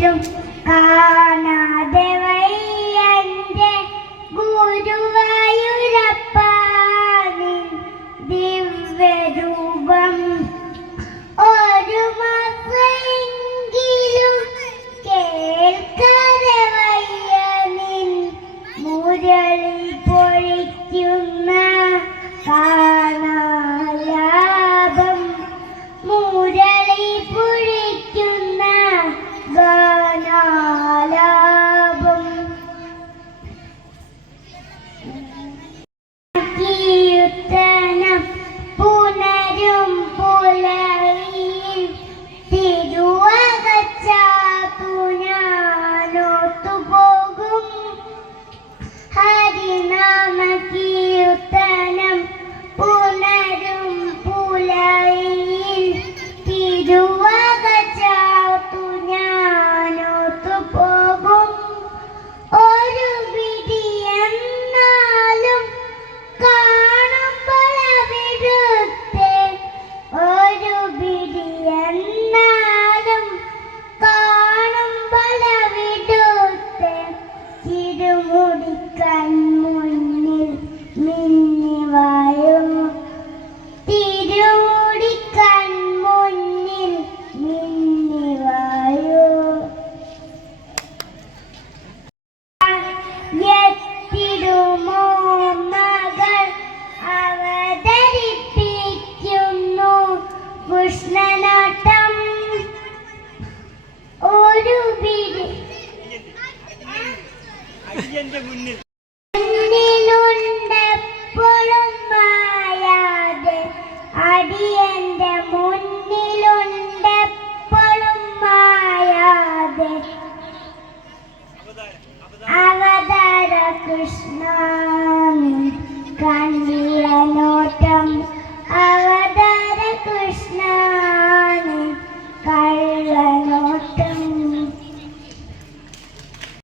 മുന്നിലും കാണാതെ വയ്യന്റെ ഗുരുവായൂരപ്പ നിൻ ദിവ്യരൂപം ഒരു മാസമെങ്കിലും കേൾക്കാതെ വയ്യ നിൻ മുരളി പൊഴിക്കുന്ന ഗാനാലാപം മുരളി പൊഴിക്കുന്ന ഗാനാലാപം കീർത്തനം പുനരും പുലരിയിൽ തിരുവകച്ചാത്തു ഞാനോർത്തു പോകും ഹരിനാമ കീർത്തനം പുനരും പുലരിയിൽ തിരുവകച്ചാത്തു ഞാനോർത്തു പോകും ഒരു പിടി എന്നാലും കാണുമ്പോൾ അവിടുത്തെ ഒരു പിടി എന്നാലും കാണുമ്പോൾ അവിടുത്തെ തിരുമുടിക്കൺ മുന്നിൽ മിന്നിവായോ തിരുമുടിക്കൺ മുന്നിൽ മിന്നിവായോ എത്തിടുമോ മകൾ അവതരിപ്പിക്കുന്നു കൃഷ്ണനാട്ടം ഒരു പിടി മുന്നിലുണ്ടെപ്പോഴും മായാതെ അടിയന്റെ മുന്നിലുണ്ടെപ്പോഴും മായാതെ അവതാര കൃഷ്ണ കണ്ണി